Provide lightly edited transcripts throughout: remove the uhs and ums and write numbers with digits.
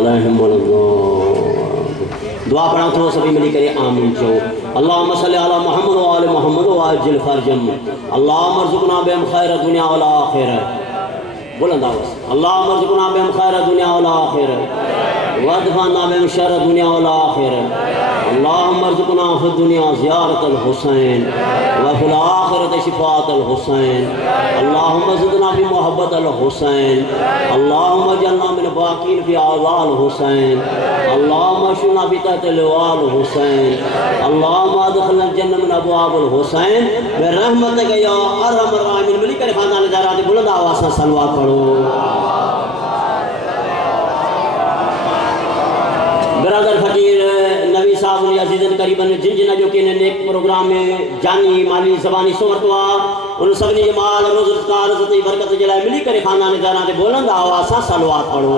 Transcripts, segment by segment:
अलैहिम दुआ पढ़ा थो सभी मिली करे आमीन चो। अल्लाहुम्मा सल्लि अला मुहम्मद व आलि मुहम्मद व अज्जिल फरजम। अल्लाहुम्मा अर्ज़ुक़ना बिहिम खैर दुनिया वल आखिरह। बुलंद आवाज़ अल्लाहुम्मा अर्ज़ुक़ना बिहिम खैर दुनिया वल आखिरह वदफ़अना बिहिम शर्र दुनिया वल आखिरह। अल्लाहुम्मा अर्ज़ुक़ना फ़िद दुनिया ज़ियारतल हुसैन व फ़िल आखिरति शिफ़ाअतल हुसैन। अल्लाहुम्मा ज़िदना फ़ी मुहब्बतिल हुसैन। अल्लाहुम्मा जअलना मिन बाक़ीन फ़ी आज़ाल हुसैन। अल्लाहुम्मा शुना फ़ी तहति लिवाल हुसैन। अल्लाहुम्मा अदखिलना जन्नत मिन अबवाबिल हुसैन बिरहमतिका या अरहमर राहिमीन। मिली करे ख़ानदान ज़हरा दी बुलंद आवाज़ से सलवात पढ़ो। ब्रदर फकीर नबी साहब अजीज़न करीबन जिन जिन जो कि नेक प्रोग्राम में जानी माली ज़बानी सोमतवा उन सभी के माल रोज़ कार इज़्ज़त बरकत जे लाइ मिली करे ख़ानदान ज़हरा ते बुलंद आवाज़ से सलवात पढ़ो।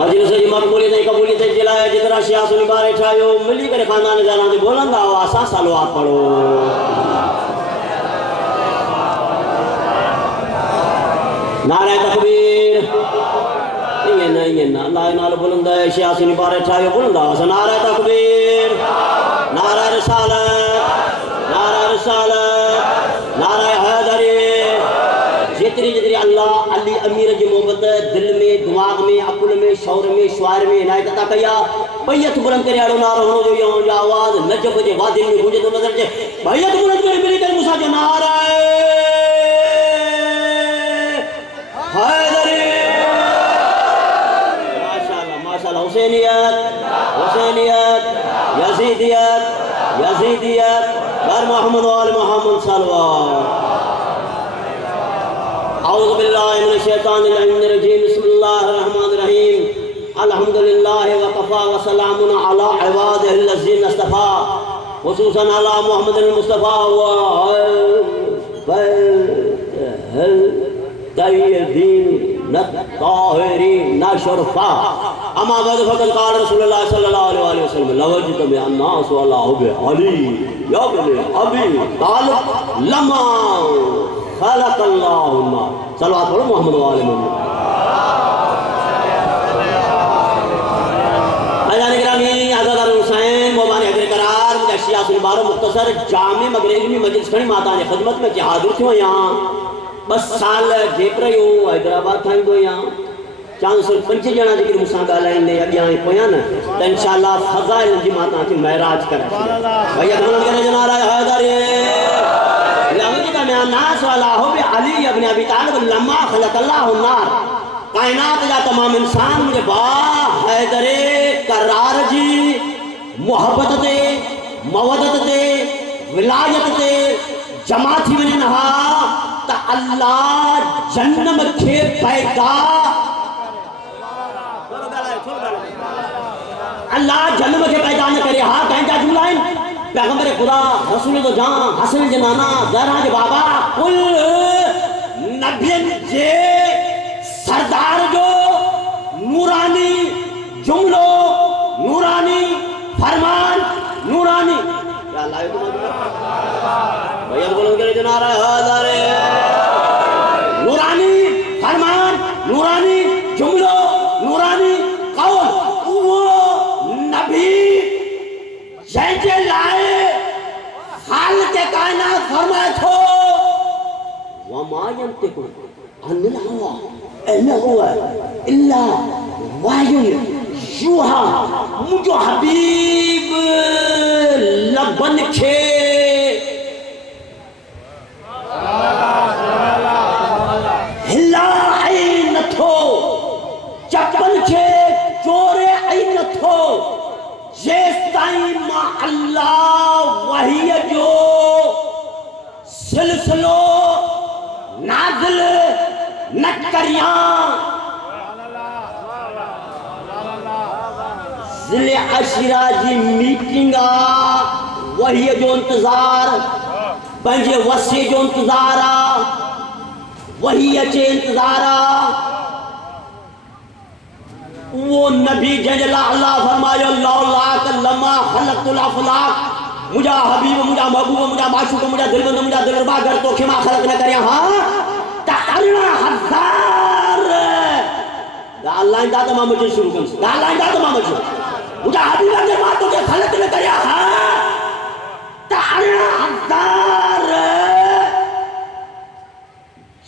मजलिस जी मक़बूलियत ऐं क़बूलियत जे लाइ जेतिरा शिया सुनी बारे ठाहियो मिली करे ख़ानदान ज़हरा ते बुलंद आवाज़ से सलवात पढ़ो। नारे तकबीर ये ना अल्लाह नाल बुलंद है शिया सुनी बारे ठाहियो बुलंद आवाज़ नारे तकबीर नारे रिसालत नारे हैदरी। जितनी जितनी अल्लाह अली अमीर की मोहब्बत दिल में दिमाग में अकुल में शौर में शुआर में इनायत अता कया बैयत बुलंद करे आड़ो नारो होनो जो ये आवाज़ नजब जे वादिन में गूंजे तो नजर जे बैयत बुलंद करे मिली करे मूसा जो नारा हैदरी। माशाअल्लाह हुसैनियत यजीदियत बर मोहम्मद व आले मोहम्मद सल्लल्लाहु। औज़ु बिल्लाहि मिनश शैतानिर रजीम। बिस्मिल्लाहिर रहमानिर रहीम। अल्हम्दुलिल्लाहि व कफ़ा व सलामुन अला इबादिहिल लज़ीना इस्तफ़ा खुसूसन अला मुहम्मदिल मुस्तफ़ा व अल तय्यबीन ताहिरीन शरफ़ा। अमा बाद फ़क़द क़ाल रसूलुल्लाह सल्लल्लाहु अलैहि वसल्लम लवजतु बिन अन्नास व ला हुब अली इब्न अबी तालिब लमा खलक़ल्लाहु अन्नास। सल्लल्लाहु अलैहि मोहम्मद व आले मोहम्मद। अज़ान गिरामी अज़ादार हुसैन मोबानी अगर करार शिया सुन बारो मुख्तसर जामे मगर इल्मी मजलिस खणी माता ने खिदमत में हाजिर थियो। यहाँ बस साल जेतिरो हैदराबाद थाईंदो यहाँ 405 ॼणा जेके मूंसां ॻाल्हाईंदे अॻियां पोयां न त इंशाअल्लाह फ़ज़ाइल जी मां तव्हांखे महराज कराए भैया बुलंद करे जो नारा हैदरी लवजतु बिन अन्नास व ला हुब अली इब्न अबी तालिब लम्मा खलक़ल्लाहु अन्नार। कायनात जा तमाम इंसान मुझे बा हैदरे करार जी मोहब्बत ते मवदत ते विलायत ते जमा थी वञनि हा त अल्लाह जन्नम खे पैदा अल्लाह जन्म के पैदा न करे हा कंहिंजा जुमला आहिनि पैगंबर खुदा रसूल तो जान हसन जे नाना ज़हरा जे बाबा कुल नबियनि जे सरदार जो नूरानी जुमलो नूरानी फरमान नूरानी या अल्लाह भैया बोलो करे जो नारा हैदरी नूरानी फरमान नूरानी जुमलो नूरानी कौल वो नबी जैसे लाए हाल के कायनात फरमाए थो वमा यंतिकु अनिल हवा इन हुवा इल्ला वायुन युहा। मुझो हबीब लबन खे हिला आई नथो चपन खे चोरे आई नथो जेसिताईं मां अल्लाह वहीअ जो सिलसिलो नाज़िल न करियां। ज़िले अशरा जी मीटिंग वहीअ जो इंतज़ार पंहिंजे वसी जो इंतज़ार वही अचे इंतज़ार वो नबी जंहिंजे लाइ अल्लाह फरमायो लौलाक लमा खलक़तुल अफ़लाक मुझा हबीब मुझा महबूब मुझा माशूक मुझा दिलबंद मुझा दिलरबा अगर तोखे मां ख़लक़ न करियां हा त 18,000 गालाइंदा तो मां मुझे शुरू कर गालाइंदा तो मां मुझे मुझे हबीबा के मां तो के खलत में करया हां तारा हज़ार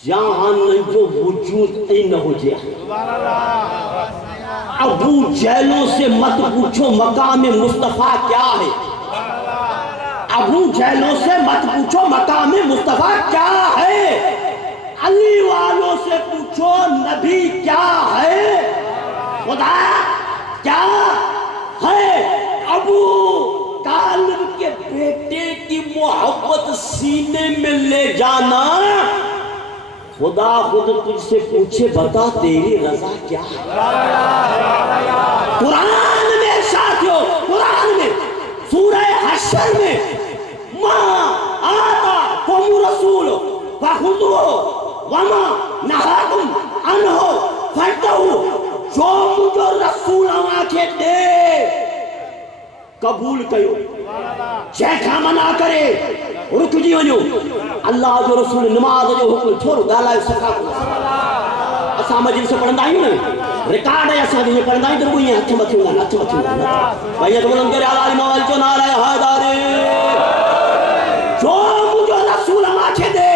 जहान जो वजूद ही न हो जाए। अबू जैलों से मत पूछो मकाम मुस्तफा क्या है। अबू जैलों से मत पूछो मकाम मुस्तफा क्या है। अली वालों से पूछो नबी क्या है। खुदा क्या है। अबू तालिब के बेटे की मोहब्बत सीने में ले जाना खुदा खुद तुझसे पूछे बता तेरी रजा क्या है। कुरान में साथियों कुरान में सूरह हश्र में मां आता कुम रसूल फखुदू वमा नहाकुम अनहु फतहु जो मुझे रसूल आके दे कबूल कयो जैखा मना करे रुक जी वञो। अल्लाह जो रसूल नमाज जो हुक्म थोरो ॻाल्हाए सका असां मजलिस पढ़ंदा आहियूं न रिकॉर्ड है असां जो पढ़ंदा आहियूं त ईअं हथ मथे भैया तो बुलंद करे अला मौल जो नारा हैदारे जो मुझो रसूल मांखे दे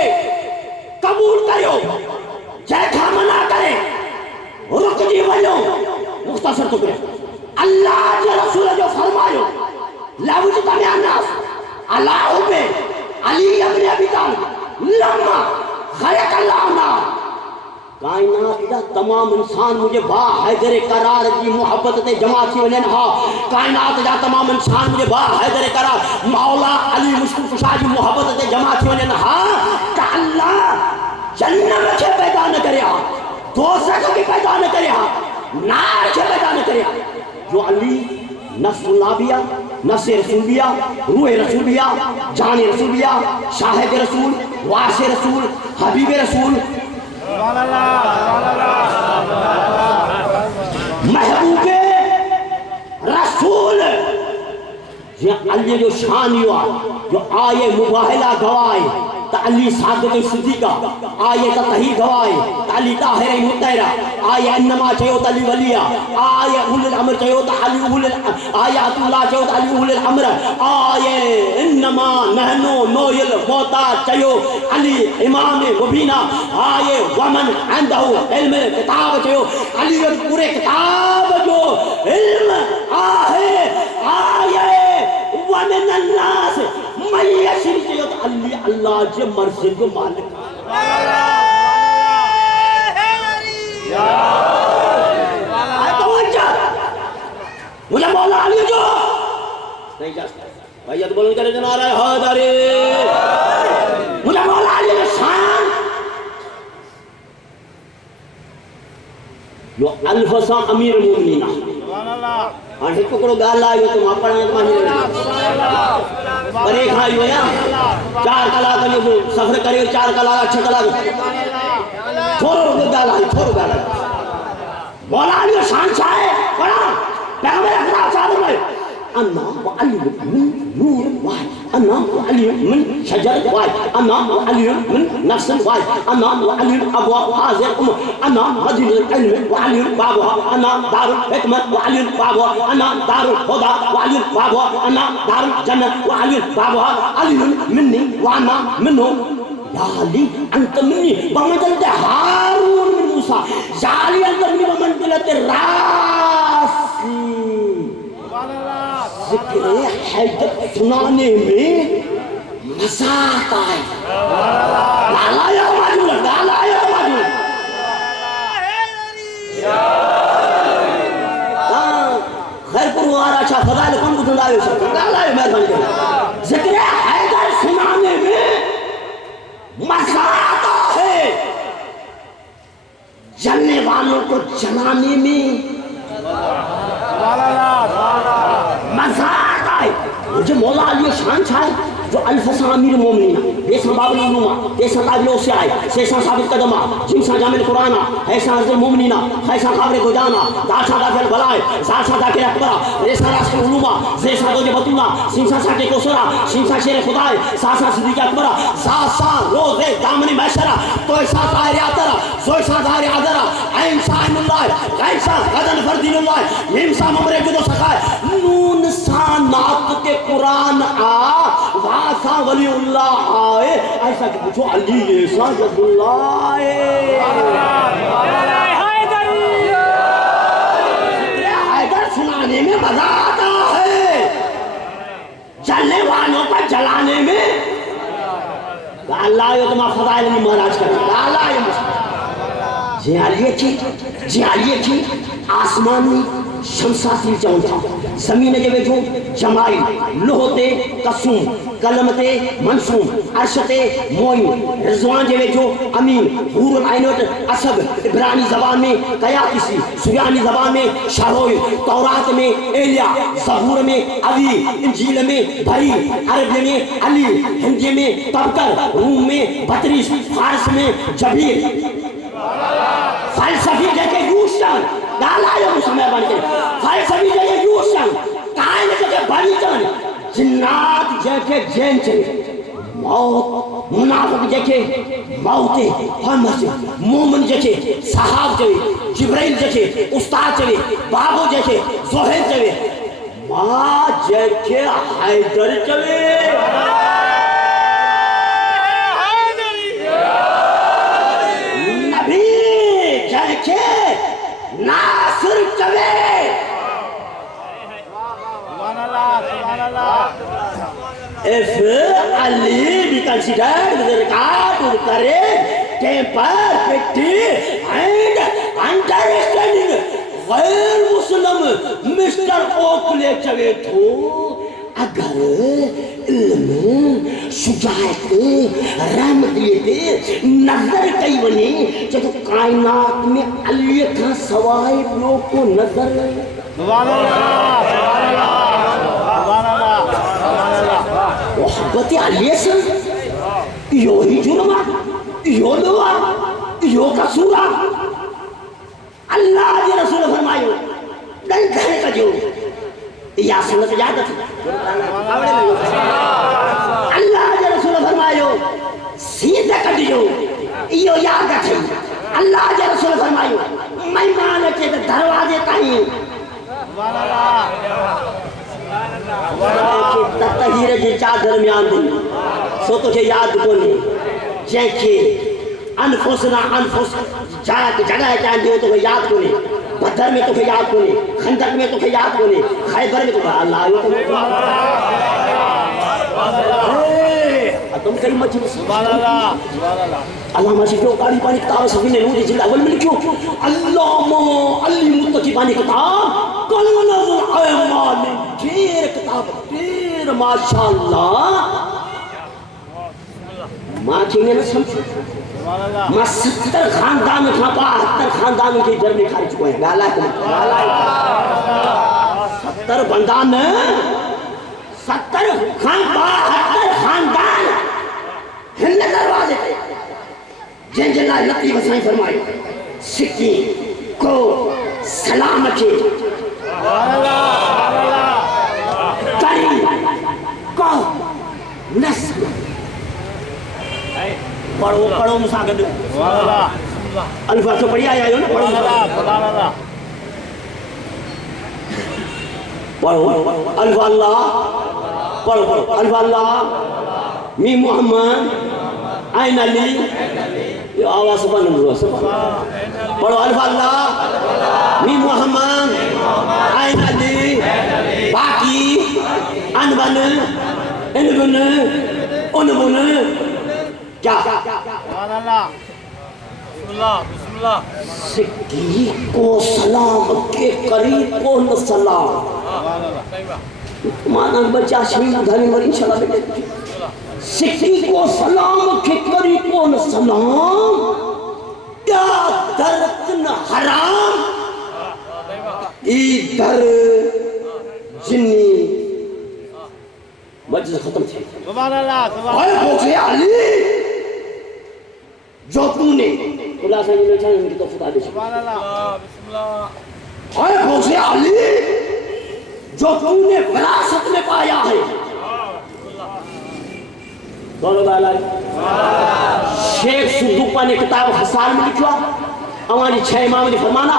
कबूल कयो जैखा मना करे रुक जी वञो। मुख्तसर तो करे अल्लाह जे रसूल जो फरमायो लफ्ज़ तमानास अल्लाह पे अली इब्न अबी तालिब लम्मा खलक अल्लाह कायनात जा तमाम इंसान मुझे बा हैदर करार की मोहब्बत ते जमा थी वञनि हा। कायनात जा तमाम इंसान मुझे बा हैदर करार मौला अली मुश्किल कुशा जी मोहब्बत ते जमा थी वञनि हा त अल्लाह जन्नत के पैदा न करया दोज़ख के पैदा न करया नार के पैदा न करया। जो अली नफ्स नाबिया नफ्स रसूलिया रूह रसूलिया जान रसूलिया शाहिद रसूल वासे रसूल हबीब रसूल महबूबे रसूल ये अली जो शान हुआ जो आए मुबाहला गवाए त अली सादिक सिद्दीका आए त तही गवाए त अली ताहिर मुतहरा आए अन्नमा चयो त अली वलिया आए उल अमर चयो त अली उल आयातुल्लाह चयो त अली उल अमर आए अन्नमा नहनो नोयल मोता चयो अली इमाम मुबीना आए वमन अंदहु इल्म किताब चयो अली पूरे किताब जो इल्म आहे आए वमन अन्नास मयशरी चयो त अली अल्लाह जे मर्ज़ी जो मालिक मुझे मौला अली जो नहीं जा भैया तो बोलन करे जना रहा है हैदरी मुझे मौला अली का शान जो अल्फसा अमीर मोमिनीना सुभान अल्लाह हिकड़ो गाल आयो तो मां पढ़ण मां परे खायो या 4 कलाक जो सफर करे 4 कलाक 6 कलाक थोरो गाल आई थोरो गाल मौला अली शान है पढ़ा पैगंबर खुदा साहब में अन्ना व अली min नूर वाहिद अन्ना व अली min शजर वाहिद अन्ना व अली min नफ्स वाहिद अन्ना व अली अबवा हाजिर अन्ना मदीनल इल्म व अली बाबुहा अन्ना दारुल हिकमत व अली बाबुहा अन्ना दारुल हुदा व अली बाबुहा अन्ना दारुल जन्नत व अली बाबुहा अली मिन्नी व अन्ना मिन्हु या अली अंत मिन्नी बमंजिलत हारून मिन मूसा या अली अंत मिन्नी बमंजिलत रासी जिक्र हैदर सुनाने में मजा आता है। गालाया माजूल खैरपुर वाला अच्छा फजाइल कौन कुछ लाए सब गालाया मेहरबानी कर जिक्र हैदर सुनाने में मजा आता है। जलने वालों को जलाने में मजा आता है। मुझे मौला अली शान है जो अल्फसा अमीर मोमिनीना बेसा बाबुल उलूमा बेसा ताबिल ओसियाई सेसा साबित कदमा जिनसा जामिल कुराना ऐसा अज़ल मोमिनीना ऐसा खबरे गोजाना दासा दाखिल बलाए सासा दाखिल अकबरा रेसा रास्ते उलूमा जैसा दोजे बतुल्ला सिंसा साके कोसरा सिंसा शेर खुदाए सासा सिद्दीक अकबरा सासा रोजे दामनी मैशरा तो ऐसा ताहिर यातरा ज़ोइसा दारे आदरा ऐंसा इनुल्लाह गैसा गदन फर्दीनुल्लाह मिमसा ममरे जुदो सखाए नून सा नात के कुरान आ वासा वलीउल्लाह आए ऐसा कि पूछो अली ऐसा जब्बुल्लाह हैदर सुनाने में मजा आता है, जलने वालों को जलाने में अल्लाह यो तुम्हारा फदाइल नहीं महाराज का अल्लाह ये जियालिए की आसमानी शमसाती चौंथा जमीन के बेचो जमाई लोहते कसूम कलमते मंसूम अरशते मोइन रिजवान जे बेचो अमीन हूरुल आइनत असब इब्रानी जबान में कयाकिसी सुयानी जबान में शारोई तौरात में एलिया ज़बूर में अली इंजील में भरी अरबी में अली हिंदी में तबकर रूम में बतरीस फारस में जबीर फलसफी जैसे यूशन डाला यो समय बन के फलसफी जैसे यूशन कायन जैसे बड़ी जान जिन्नात जैसे जैन चले मौत मुनाफिक जैसे मौते हमस मोमिन जैसे सहाब चले जिब्राइल जैसे उस्ताद चले बाबू जैसे जोहेल चले माँ जैसे हैदर चले नासिर चले if Ali be considered with regard to the courage, temper, pity and understanding गैर मुस्लिम मिस्टर ओकले चले तो अगर इल्म शुजाअत रहमत नजर कई वने जब कायनात में अली का सवाए लोग को नजर सुभान अल्लाह मोहब्बत अली से यो ही जुर्मा यो दुआ यो कसूरा अल्लाह के रसूल फरमायो नहीं कहने का जो या सुनत याद थी अल्लाह के रसूल फरमायो सीधा कर दियो यो याद थी अल्लाह के रसूल फरमायो मेहमान के दरवाजे ताई सुभान अल्लाह ततहीर जी चादर में आंदी सो तो के याद कोनी जैके अनफुसना अनफुस जगह चांदी हो तो याद कोनी बदर में तो याद कोनी खंदक में तो याद कोनी खैबर में तो अल्लाह तुम कई मजलिस सुभान अल्लाह अल्लाह मस्जिद को काली पानी किताब सभी ने नूर जिल्द अव्वल में लिखो अल्लामा अली मुत्तकी पानी किताब कलमनुल अयमान ढेर किताब ढेर माशाअल्लाह मां की ने समझो सुभान अल्लाह मां 70 खानदान का 72 खानदान की जर्नी खाई चुके हैं गाला 70 बंदा ने 70 खानदान हिंद दरवाजे पे जिन जिन लती वसाई फरमाई सिक्की को सलाम के करी को नस्ल पढ़ो मुसागद अल्फा तो बढ़िया आया हो ना पढ़ो अल्फा अल्लाह पढ़ो अल्फा अल्लाह मी मोहम्मद आइन अली ये आवाज बन पढ़ो अल्फा अल्लाह मी मोहम्मद आइन अली बाकी अनबन इनबन उनबन क्या सुभान अल्लाह बिस्मिल्लाह बिस्मिल्लाह सिक्की को सलाम के करीब को न सलाम सुभान अल्लाह सही बात माना बच्चा शहीद धनी मर इंशाल्लाह बेटे सिक्की को सलाम के करीब को न सलाम क्या दर्द न हराम इधर जिन्नी मजलिस खत्म थी सुभान अल्लाह सुभान अल्लाह अली जो तूने खुलासा में चाहे उनकी तो खुदा दे सुभान अल्लाह बिस्मिल्लाह हाय फौजे अली जो तूने विरासत में पाया है शेख सुद्दूपा ने किताब हसाल में लिखा अवानी 6 इमाम ने फरमाना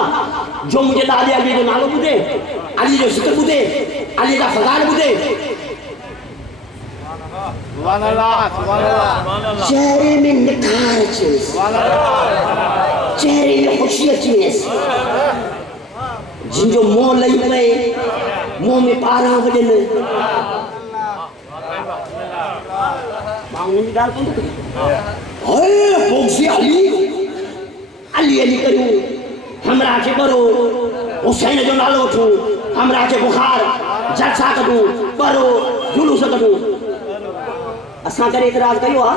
जो मुझे दादे अली जो नालो बुदे अली जो जिक्र बुदे अली का फजाइल बुदे सुभान अल्लाह चेहरे में निखार अचे चेहरे में खुशी अची जिनजो मुंह लही पए मुंह में पारा वजन मांगनी गाल कोन तो ओए बोक्सी अली अली अली करूं हमरा के करो हुसैन जो नालो उठो हमरा के बुखार जलसा करूं करो जुलूस करूं असा करे इतराज कयो आ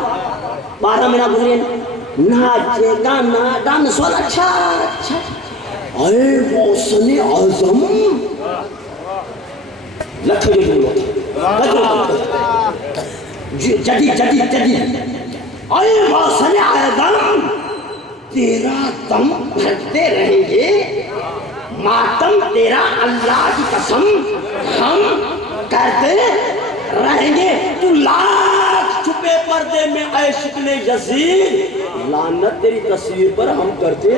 12 महीना गुजरे नाच गाना डांस सोल अच्छा अच्छा अरे मौसम आजम लख जो जदी जदी जदी अरे मौसम आजम तेरा दम भरते रहेंगे मातम तेरा अल्लाह की कसम हम करते रहेंगे तू लाख छुपे पर्दे में ऐ शिकले यजीद लानत तेरी तस्वीर पर हम करते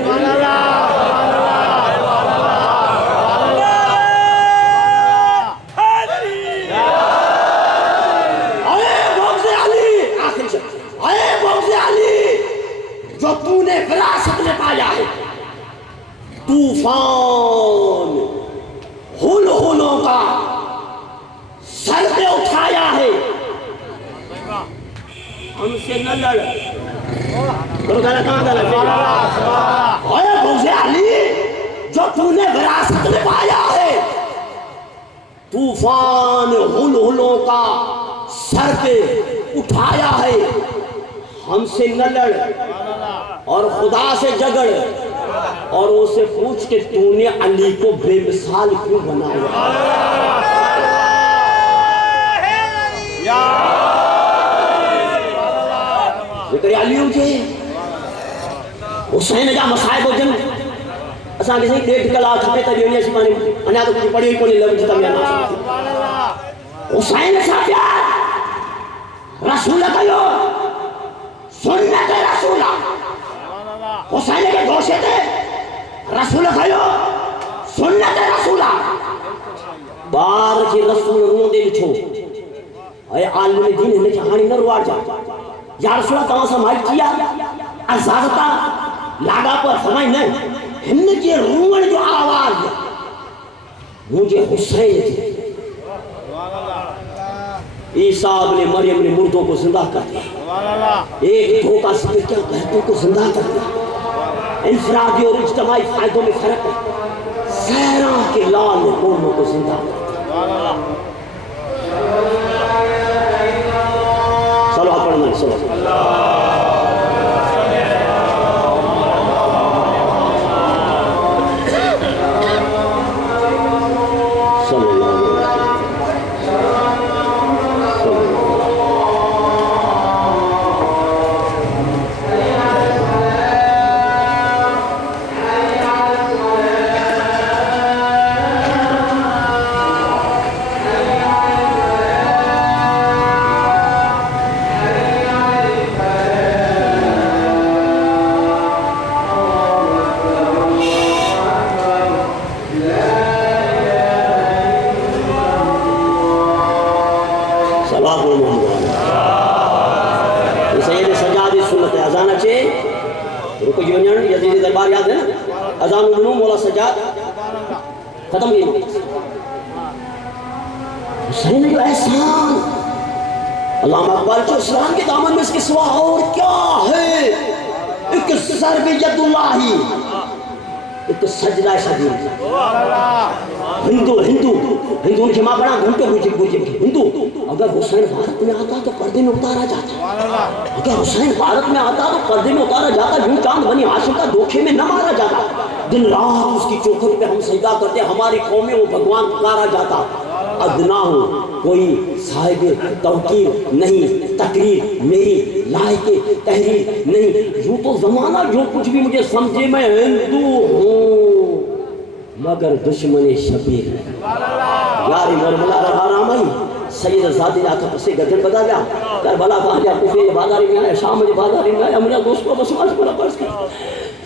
जो तूने विरासत में पाया है तूफान हुल-हुलों का सर पे उठाया है हमसे न लड़ तो गलत अली जो तूने विरासत में पाया है तूफान हुल-हुलों का सर पे उठाया है हमसे न लड़ और खुदा से झगड़ और उसे पूछ के तूने अली को बेमिसाल क्यों बनाया जिक्र अली हुजे हुसैन जा मसाइब हुजन असा के 1.5 कलाक खपे त ॾियणी असी माने अञा तो कुछ पढ़ियो ही कोन्हे लफ़्ज़ त मैं हुसैन सा प्यार रसूल कयो सुन्नत रसूल हुसैन के गोशे ते रसूल कयो सुन्नत रसूल बार के रसूल रोंदे ॾिठो ऐं आलिम दीन हिन खे हाणे न रुआड़जा या रसूल तव्हां सां माइट किया अज़ादता लागा पर फरमाई न हिन जे रोअण जो आवाज़ मुझे हुसैन ईसा ने मरियम ने मुर्दों को जिंदा कर दिया एक धोखा से क्या बहतों को जिंदा कर दिया इंफरादी और इज्तिमाई फायदों में फर्क है सहरा के लाल ने कौमों को जिंदा कर दिया चलो पढ़ना चलो खत्म नहीं हुसैन जो एहसान अल्लामा अकबर जो इस्लाम के दामन में इसके सिवा और क्या है एक सर में यदुल्लाही एक सजदा सदी हिंदू हिंदू हिंदू ने जमा बड़ा घंटों पूछे हिंदू अगर हुसैन भारत में आता तो पर्दे में उतारा जाता अगर हुसैन भारत में आता तो पर्दे में उतारा जाता यूं चांद बनी हाशिम का धोखे में न मारा जाता दिन रात उसकी चौखट पे हम सजदा करते हमारी कौम में वो भगवान पुकारा जाता अदना हो कोई साहिब तौकीर नहीं तकरीर मेरी लायक तहरीर नहीं यूं तो जमाना जो कुछ भी मुझे समझे मैं हिंदू हूँ मगर दुश्मन शबीर यारी मोरमला रहा रामाई सैयद ज़ादी ने आखा पसे गर्दन बता गया करबला कहाँ जा कुफे बाजारी में आया शाम में बाजारी में आया मेरा दोस्तों बस आज पूरा पर्स कर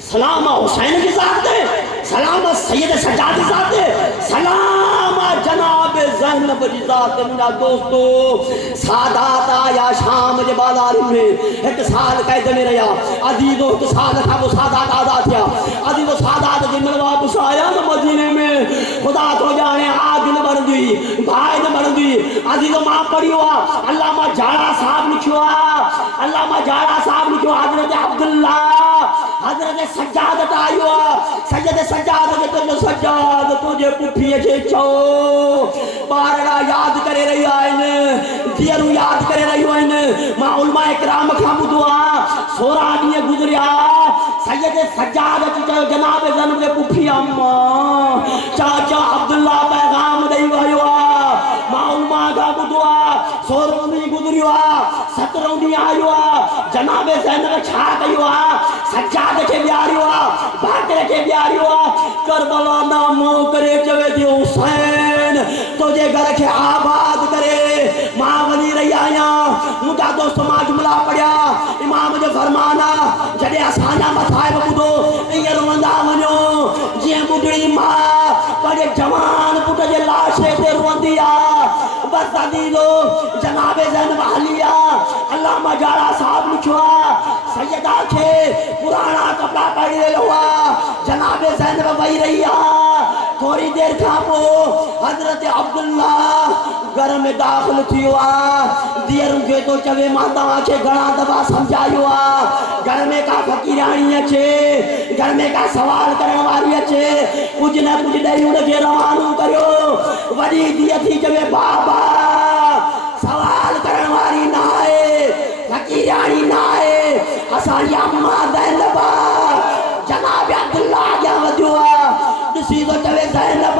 सलाम हुसैन की ज़ात है सलाम सैयद सज्जाद की ज़ात है सलाम जनाब ज़ैनब की ज़ात है मेरा दोस्तों सादात आया शाम के बाजारी में एक साल कैद में रहा अजीज़ो एक साल था वो सादात आज़ाद था अजीज़ो सादात जिन वापस आया न मदीने में खुदा तो जाने आग न बढ़ गई भाई न बढ़ गई अजीज़ो मां पड़ी हुआ अल्लामा जाड़ा साहब लिखियो अल्लामा जाड़ा साहब लिखियो हजरत अब्दुल्ला हजरत सज्जाद आयो सैयद सज्जाद के तुझे सज्जाद तुझे पुठिए जे चो बारड़ा याद करे रही आइन दियरु याद करे रही आइन मां उलमा इकराम खां बुदुआ 16 ॾींहं गुजरिया सैयद सज्जाद चयो जनाब ज़ैनब के पुठी अम्मा चाचा अब्दुल्ला पैगाम ॾेई वियो मां उलमा खां बुदुआ 16 ॾींहं गुजरियो 17 ॾींहं आयो जनाब ज़ैनब छा कयो सज्जाद के बियारियो बाकर के बियारियो करबला नामो करे चवे थी हुसैन तुझे घर के आबाद करे मां वनी रही आया मुझा दोस्त मां जुमला पढ़िया इमाम जो फरमाना जडे असाना मथाए बुधो इए रोंदा वनो जे बुढ़ी मां पर जवान पुट जे लाशे ते रोंदी बस दीदो जनाब ज़ैनब हलिया अल्लामा जाड़ा साहब लिखियो सैयदा के पुराना कपड़ा पहने हुआ जनाब ज़ैनब वही रही थोड़ी देर का पो हजरत अब्दुल्ला घर में दाखिल थियो दियर के तो चवे माता के घना दफा समझायो घर में का फकीरानी अचे घर में का सवाल करने वाली अचे कुछ न कुछ ॾेई उनके रवानो करियो वडी दिय थी चवे बाबा सवाल करने वाली ना है फकीरानी ना है असांजी अम्मा ज़ैनब जनाब अब्दुल्ला आॻियां वधियो ॾिसी तो चवे ज़ैनब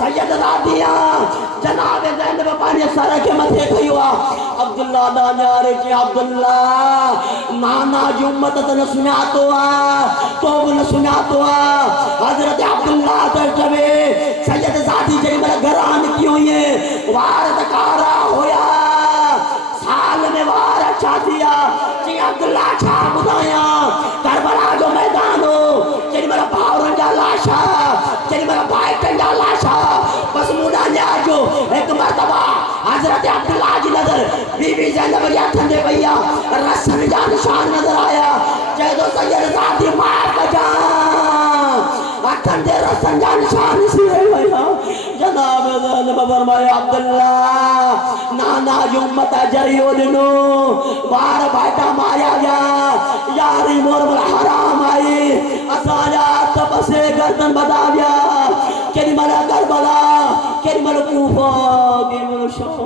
सैयद ज़ादिया जनाब ज़ैनब पंहिंजे सर के मथे खयो अब्दुल्ला दानियारे के अब्दुल्ला नाना जी उम्मत त न सुञातो तो बि न सुञातो हजरत अब्दुल्ला त चवे सैयद ज़ादी जेॾी महिल घरां निकिती हुई वार त कारा हुया साल में वार अच्छा थिया जी अब्दुल्ला छा ॿुधाया करबला जो मैदान हो जेॾी महिल भाउरनि जा लाशा जेॾी महिल भाइटनि जा लाशा बस मुंडा न्याय जो हिकु मरतबा हजरत अब्दुल्ला जी नज़र बीबी ज़ैनब जे हथनि ते पई रसन जा निशान नज़र आया चए थो सैयद ज़ादी माफ़ कजां हथनि ते रसन जा निशान ॾिसी विया जनाब ज़ैनब फरमाया अब्दुल्ला नाना जी उम्मत जरियो ॾिनो ॿार भाइटा मारिया विया यारी मोरमल हराम आई असांजा तपसे गर्दन बधा विया केॾी महिल करबला केॾी महिल कूफा केॾी महिल शाम